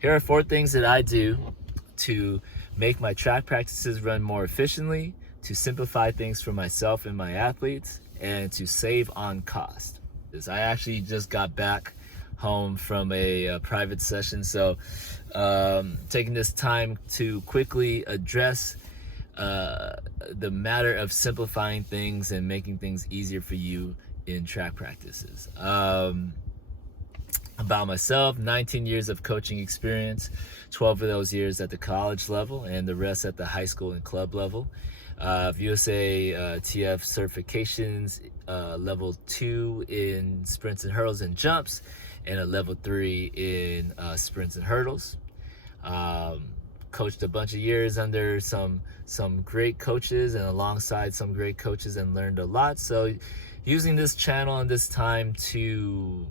Here are 4 things that I do to make my track practices run more efficiently, to simplify things for myself and my athletes, and to save on cost. I actually just got back home from a private session, so taking this time to quickly address the matter of simplifying things and making things easier for you in track practices. About myself: 19 years of coaching experience, 12 of those years at the college level and the rest at the high school and club level. USA TF certifications, level 2 in sprints and hurdles and jumps, and a level 3 in sprints and hurdles. Coached a bunch of years under some great coaches and alongside some great coaches, and learned a lot. So using this channel and this time to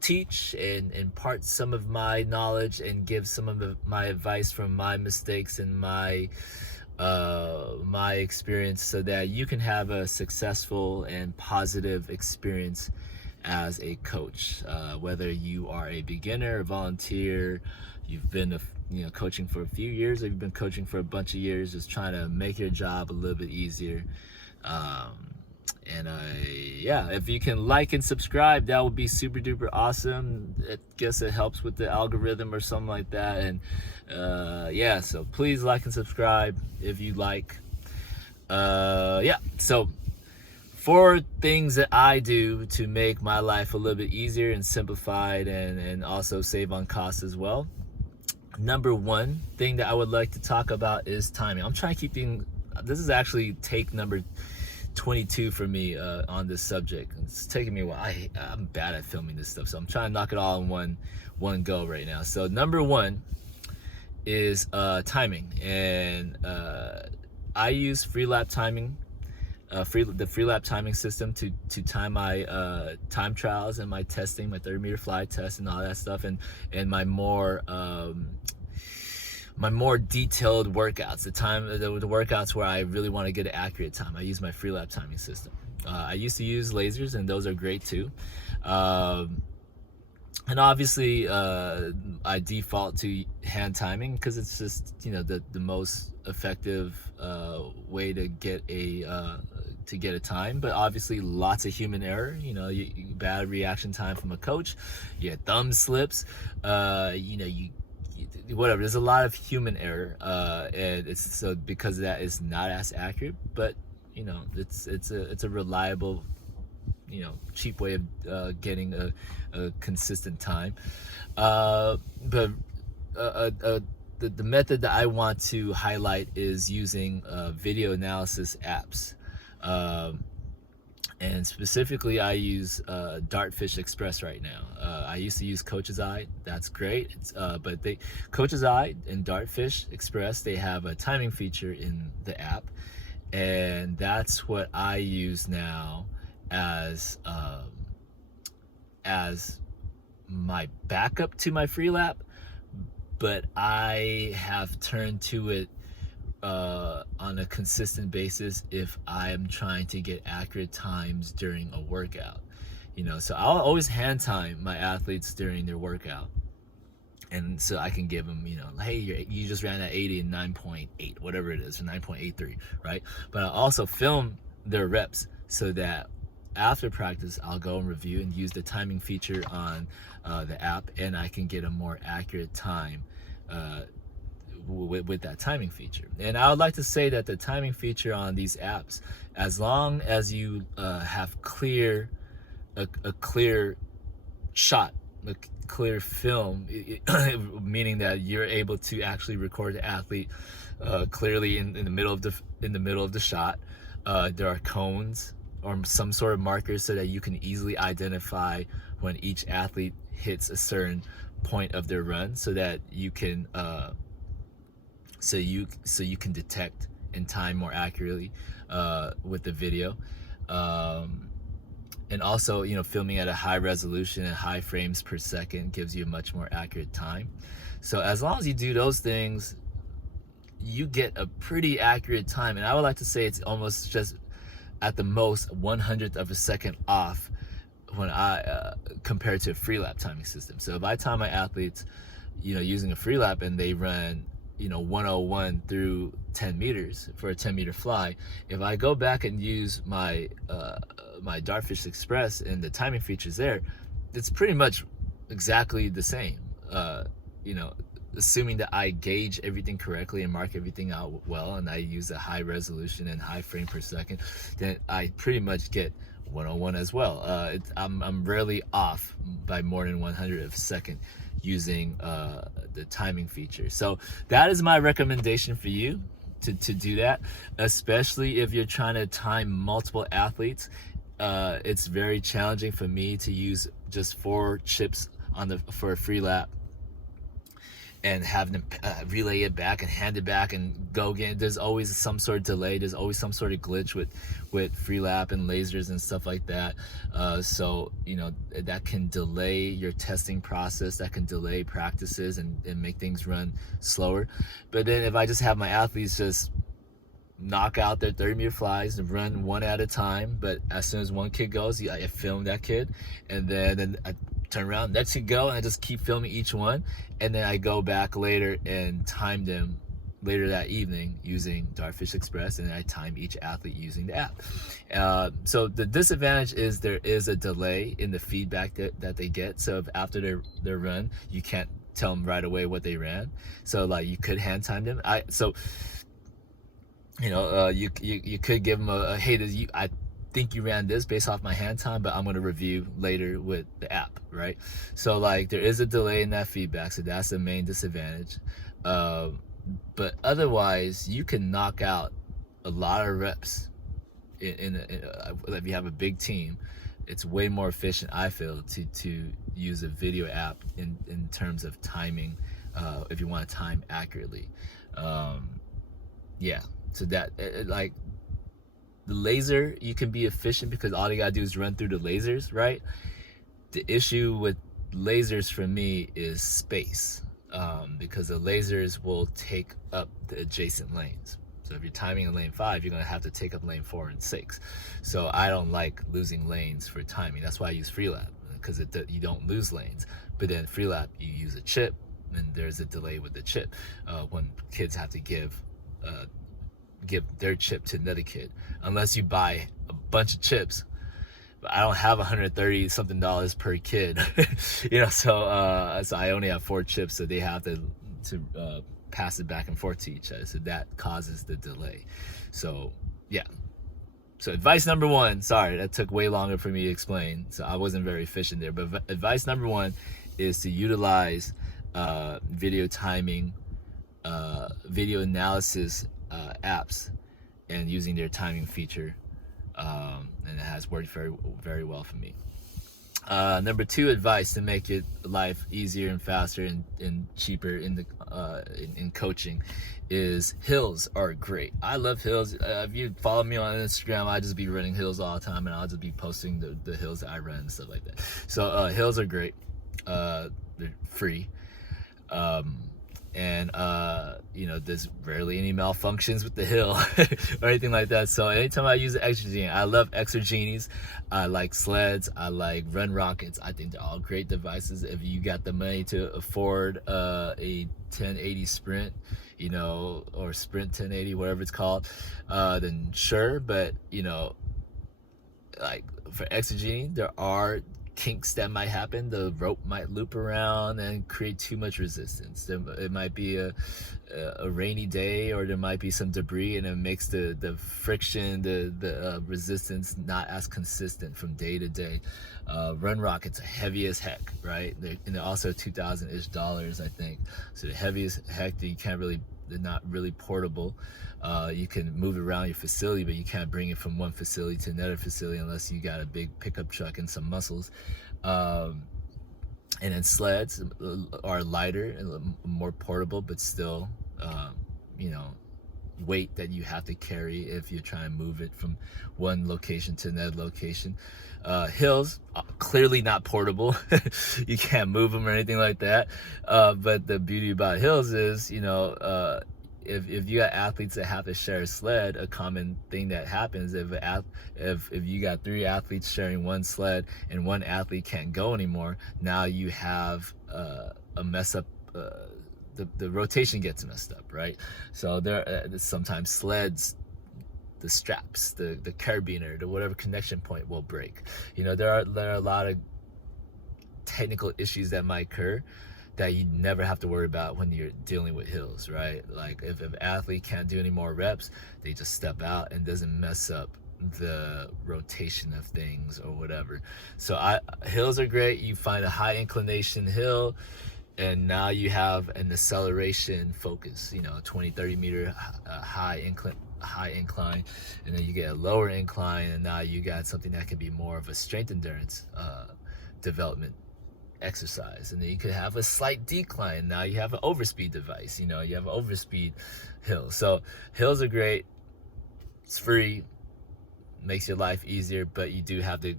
teach and impart some of my knowledge and give some of my advice from my mistakes and my experience, so that you can have a successful and positive experience as a coach, whether you are a beginner, a volunteer, you've been coaching for a few years, or you've been coaching for a bunch of years, just trying to make your job a little bit easier. If you can like and subscribe, that would be super duper awesome. I guess it helps with the algorithm or something like that. And so please like and subscribe if you like. So 4 things that I do to make my life a little bit easier and simplified, and also save on costs as well. Number 1 thing that I would like to talk about is timing. I'm trying to keep this is actually take number 22 for me on this subject. It's taking me a while. I'm bad at filming this stuff, so I'm trying to knock it all in one go right now. So number 1 is timing, and I use Freelap timing, the Freelap timing system to time my time trials and my testing, my 30-meter fly test and all that stuff, and my more detailed workouts, the workouts where I really want to get an accurate time. I use my Freelap timing system. I used to use lasers, and those are great too. And obviously, I default to hand timing because it's just the most effective way to get a time. But obviously, lots of human error. Bad reaction time from a coach. You had thumb slips. Whatever. There's a lot of human error, and it's so because of that, it's not as accurate. But it's a reliable, cheap way of getting a consistent time. But the method that I want to highlight is using video analysis apps. And specifically, I use Dartfish Express right now. I used to use Coach's Eye. That's great. But Coach's Eye and Dartfish Express, they have a timing feature in the app, and that's what I use now as my backup to my Freelap. But I have turned to it on a consistent basis if I am trying to get accurate times during a workout. So I'll always hand time my athletes during their workout, and so I can give them, hey, you just ran at 80 and 9.8, whatever it is, or 9.83, right? But I'll also film their reps, so that after practice I'll go and review and use the timing feature on the app, and I can get a more accurate time with that timing feature. And I would like to say that the timing feature on these apps, as long as you have a clear shot, a clear film, meaning that you're able to actually record the athlete clearly in the middle of the shot. There are cones or some sort of markers so that you can easily identify when each athlete hits a certain point of their run, so that you can so you can detect and time more accurately with the video. And also, filming at a high resolution and high frames per second gives you a much more accurate time. So as long as you do those things, you get a pretty accurate time. And I would like to say it's almost just at the most 1/100th of a second off when I compared to a Freelap timing system. So if I time my athletes using a free lap, and they run 101 through 10 meters for a 10-meter fly. If I go back and use my my Dartfish Express and the timing features there, it's pretty much exactly the same. You know, assuming that I gauge everything correctly and mark everything out well, and I use a high resolution and high frame per second, then I pretty much get 101 as well. I'm rarely off by more than 100 of a second using the timing feature. So that is my recommendation for you to do that, especially if you're trying to time multiple athletes. It's very challenging for me to use just 4 chips for a free lap and have them relay it back and hand it back and go again. There's always some sort of delay. There's always some sort of glitch with free lap and lasers and stuff like that. So that can delay your testing process. That can delay practices and make things run slower. But then if I just have my athletes just knock out their 30-meter flies and run one at a time, but as soon as one kid goes, I film that kid, and then I turn around, next kid go, and I just keep filming each one, and then I go back later and time them later that evening using Dartfish Express, and I time each athlete using the app. So the disadvantage is there is a delay in the feedback that they get. So if after their run, you can't tell them right away what they ran. So like you could hand time them. You could give them a hey, I think you ran this based off my hand time, but I'm going to review later with the app, right? So like there is a delay in that feedback, so that's the main disadvantage. But otherwise, you can knock out a lot of reps if you have a big team. It's way more efficient, I feel, to use a video app in terms of timing, if you want to time accurately. So that like the laser, you can be efficient because all you gotta do is run through the lasers, right? The issue with lasers for me is space, because the lasers will take up the adjacent lanes. So if you're timing in lane 5, you're gonna have to take up lane 4 and 6. So I don't like losing lanes for timing. That's why I use Freelap, because you don't lose lanes. But then Freelap, you use a chip, and there's a delay with the chip when kids have to give their chip to another kid, unless you buy a bunch of chips. But I don't have $130 something per kid. So I only have 4 chips, so they have to pass it back and forth to each other, so that causes the delay. So so advice number 1, sorry that took way longer for me to explain, so I wasn't very efficient there, but advice number 1 is to utilize video timing, video analysis apps, and using their timing feature, and it has worked very, very well for me. Number 2 advice to make your life easier and faster and cheaper in coaching is hills are great. I love hills. If you follow me on Instagram, I just be running hills all the time, and I'll just be posting the hills that I run and stuff like that. So hills are great. They're free. And there's rarely any malfunctions with the hill or anything like that. So anytime I use an Exergenie, I love Exergenies. I like sleds. I like Run Rockets. I think they're all great devices. If you got the money to afford a 1080 Sprint, or Sprint 1080, whatever it's called, then sure. But like for Exergenie, there are kinks that might happen. The rope might loop around and create too much resistance. It might be a rainy day, or there might be some debris, and it makes the friction, the resistance not as consistent from day to day. Run Rockets are heavy as heck, right? They're also $2,000-ish, I think. So the heaviest heck that you can't really, they're not really portable. You can move it around your facility, but you can't bring it from one facility to another facility unless you got a big pickup truck and some muscles. And then sleds are lighter and more portable, but still, weight that you have to carry if you're trying to move it from one location to another location. Hills, clearly not portable. You can't move them or anything like that. But the beauty about hills is, if you got athletes that have to share a sled, a common thing that happens if you got 3 athletes sharing one sled and one athlete can't go anymore, now you have a mess up the rotation gets messed up, right? So there sometimes sleds, the straps, the carabiner, the whatever connection point will break. There are a lot of technical issues that might occur that you never have to worry about when you're dealing with hills, right? Like if an athlete can't do any more reps, they just step out and doesn't mess up the rotation of things or whatever. So hills are great. You find a high inclination hill, and now you have an acceleration focus, 20-30 meter high incline, and then you get a lower incline, and now you got something that can be more of a strength endurance development exercise. And then you could have a slight decline. Now you have an overspeed device, you have an overspeed hill. So hills are great. It's free, makes your life easier, but you do have to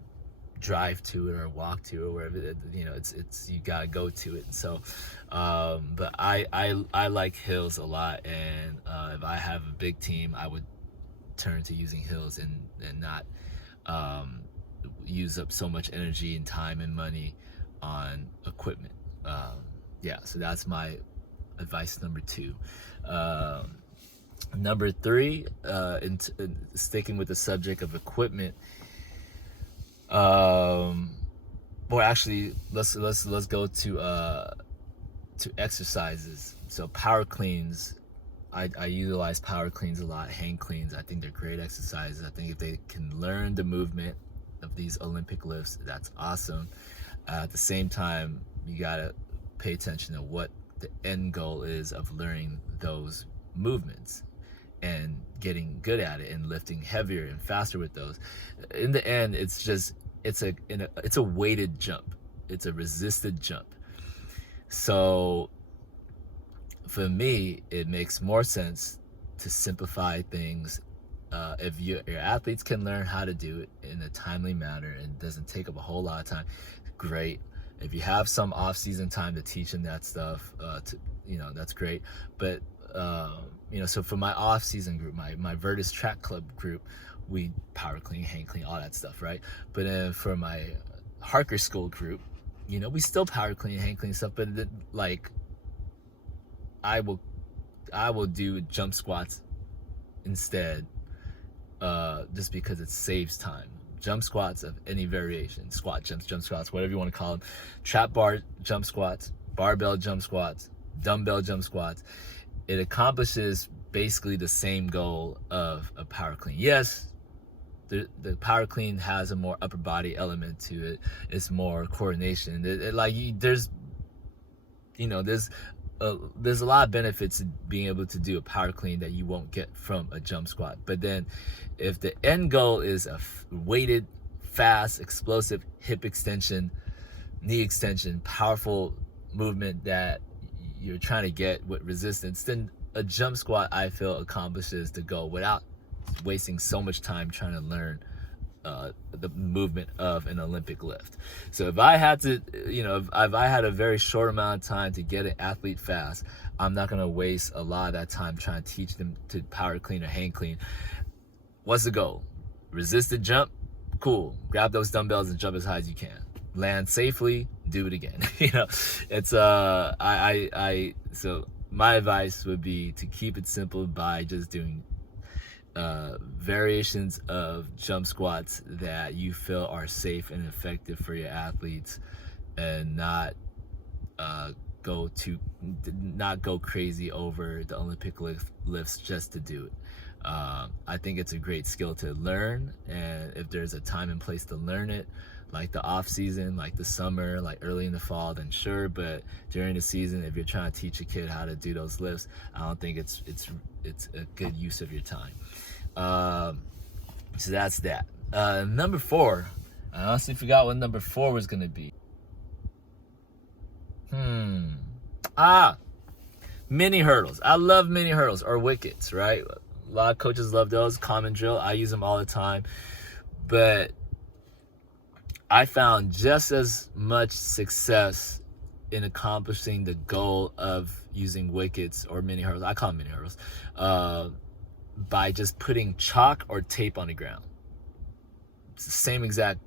drive to it or walk to it or wherever it's you gotta go to it. So but I like hills a lot, and if I have a big team, I would turn to using hills and not use up so much energy and time and money on equipment. So that's my advice number 2. Number 3, sticking with the subject of equipment, actually let's go to exercises. So power cleans, I utilize power cleans a lot, hang cleans. I think they're great exercises. I think if they can learn the movement of these Olympic lifts, that's awesome. At the same time, you gotta pay attention to what the end goal is of learning those movements and getting good at it and lifting heavier and faster with those. In the end, it's a weighted jump. It's a resisted jump. So for me, it makes more sense to simplify things. If your athletes can learn how to do it in a timely manner and doesn't take up a whole lot of time, great. If you have some off-season time to teach them that stuff, that's great. But so for my off-season group, my Virtus Track Club group, we power clean, hang clean, all that stuff, right? But then for my Harker School group, we still power clean, hang clean stuff, but I will do jump squats instead, just because it saves time. Jump squats of any variation, squat jumps, jump squats, whatever you want to call them, trap bar jump squats, barbell jump squats, dumbbell jump squats. It accomplishes basically the same goal of a power clean. Yes, the power clean has a more upper body element to it. It's more coordination. There's a lot of benefits to being able to do a power clean that you won't get from a jump squat. But then if the end goal is a weighted, fast, explosive hip extension, knee extension, powerful movement that you're trying to get with resistance, then a jump squat, I feel, accomplishes the goal without wasting so much time trying to learn the movement of an Olympic lift. So if I had to, if I had a very short amount of time to get an athlete fast, I'm not going to waste a lot of that time trying to teach them to power clean or hang clean. What's the goal? Resisted jump? Cool. Grab those dumbbells and jump as high as you can. Land safely, do it again. It's so my advice would be to keep it simple by just doing variations of jump squats that you feel are safe and effective for your athletes, and not go crazy over the Olympic lifts just to do it. I think it's a great skill to learn, and if there's a time and place to learn it, like the off season, like the summer, like early in the fall, then sure. But during the season, if you're trying to teach a kid how to do those lifts, I don't think it's a good use of your time. So that's that. Number 4, I honestly forgot what number 4 was gonna be. Mini hurdles. I love mini hurdles or wickets, right? A lot of coaches love those. Common drill. I use them all the time. But I found just as much success in accomplishing the goal of using wickets or mini hurdles. I call them mini hurdles. By just putting chalk or tape on the ground. It's the same exact,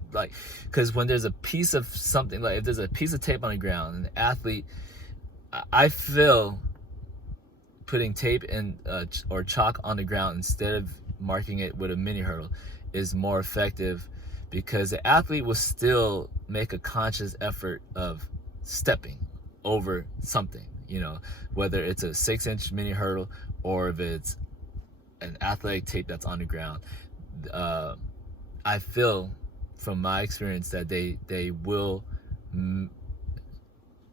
because when there's a piece of something, like if there's a piece of tape on the ground and the athlete, I feel putting tape and or chalk on the ground instead of marking it with a mini hurdle is more effective, because the athlete will still make a conscious effort of stepping over something, whether it's a 6-inch mini hurdle or if it's an athletic tape that's on the ground. I feel from my experience that they will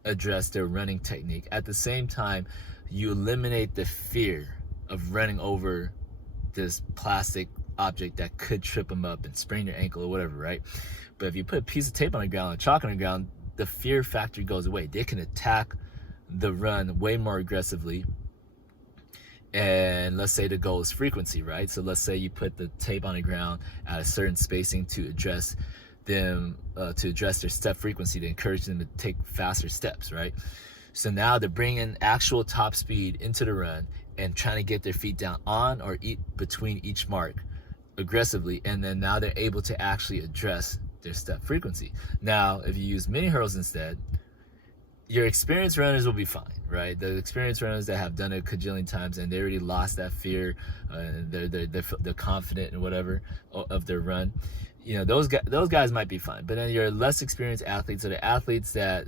address their running technique. At the same time, you eliminate the fear of running over this plastic object that could trip them up and sprain their ankle or whatever, right? But if you put a piece of tape on the ground, chalk on the ground, the fear factor goes away. They can attack the run way more aggressively. And let's say the goal is frequency, right? So let's say you put the tape on the ground at a certain spacing to address them, to address their step frequency, to encourage them to take faster steps, right? So now they're bringing actual top speed into the run and trying to get their feet down on or between each mark aggressively, and then now they're able to actually address their step frequency. Now, if you use mini hurdles instead, your experienced runners will be fine, right? The experienced runners that have done it a cajillion times and they already lost that fear, they're confident in whatever of their run, those guys might be fine. But then your less experienced athletes, or the athletes that,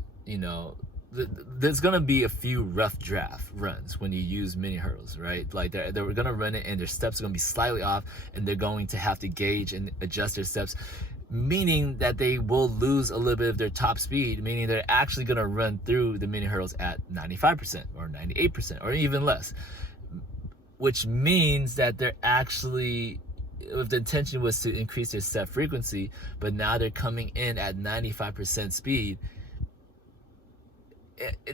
there's gonna be a few rough draft runs when you use mini hurdles, right? Like they're gonna run it and their steps are gonna be slightly off, and they're going to have to gauge and adjust their steps, meaning that they will lose a little bit of their top speed, meaning they're actually gonna run through the mini hurdles at 95% or 98% or even less, which means that they're actually, if the intention was to increase their step frequency, but now they're coming in at 95% speed,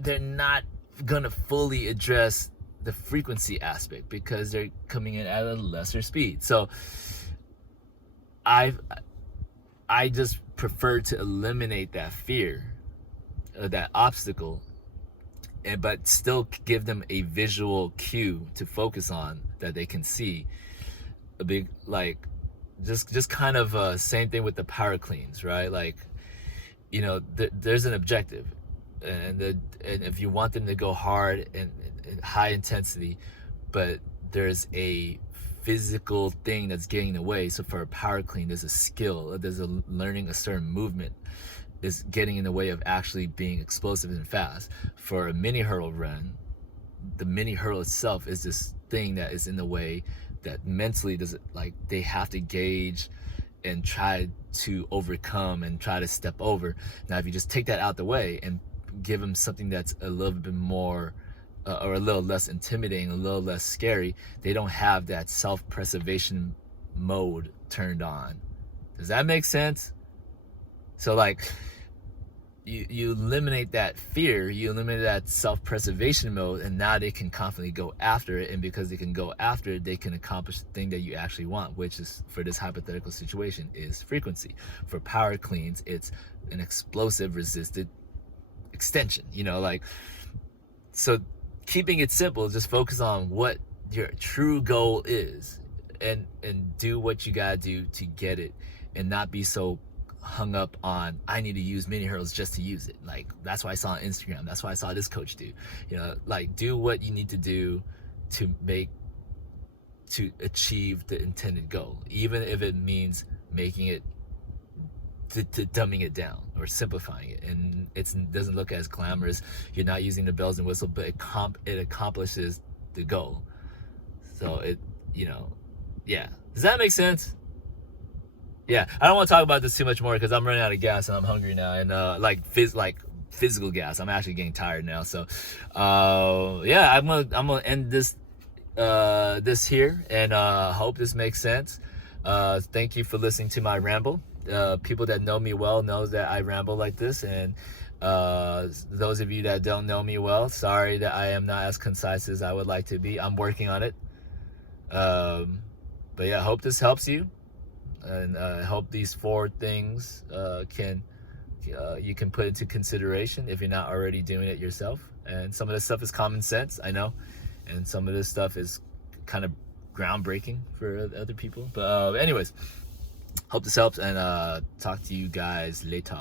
they're not gonna fully address the frequency aspect because they're coming in at a lesser speed. So I just prefer to eliminate that fear, that obstacle, but still give them a visual cue to focus on that they can see. A big, like, just kind of same thing with the power cleans, right? Like, there's an objective. And if you want them to go hard and high intensity, but there's a physical thing that's getting in the way. So for a power clean, there's a skill, there's learning a certain movement is getting in the way of actually being explosive and fast. For a mini hurdle run, the mini hurdle itself is this thing that is in the way that mentally they have to gauge and try to overcome and try to step over. Now, if you just take that out the way and give them something that's a little bit more or a little less intimidating, a little less scary, they don't have that self-preservation mode turned on. Does that make sense? So you eliminate that fear, you eliminate that self-preservation mode, and now they can confidently go after it. And because they can go after it, they can accomplish the thing that you actually want, which is, for this hypothetical situation, is frequency. For power cleans, it's an explosive resisted extension, so keeping it simple, just focus on what your true goal is and do what you gotta do to get it, and not be so hung up on, I need to use mini hurdles just to use it. Like, that's what I saw on Instagram, that's what I saw this coach do. Do what you need to do to achieve the intended goal, even if it means making it to dumbing it down or simplifying it, and it doesn't look as glamorous. You're not using the bells and whistles, but it accomplishes the goal. So yeah. Does that make sense? Yeah, I don't want to talk about this too much more because I'm running out of gas and I'm hungry now, and physical gas. I'm actually getting tired now. So yeah, I'm gonna end this here, and hope this makes sense. Thank you for listening to my ramble. People that know me well knows that I ramble like this, and those of you that don't know me well, sorry that I am not as concise as I would like to be. I'm working on it. But yeah, I hope this helps you, and I hope these 4 things you can put into consideration if you're not already doing it yourself. And some of this stuff is common sense, I know, and some of this stuff is kind of groundbreaking for other people. But anyways, hope this helps, and talk to you guys later.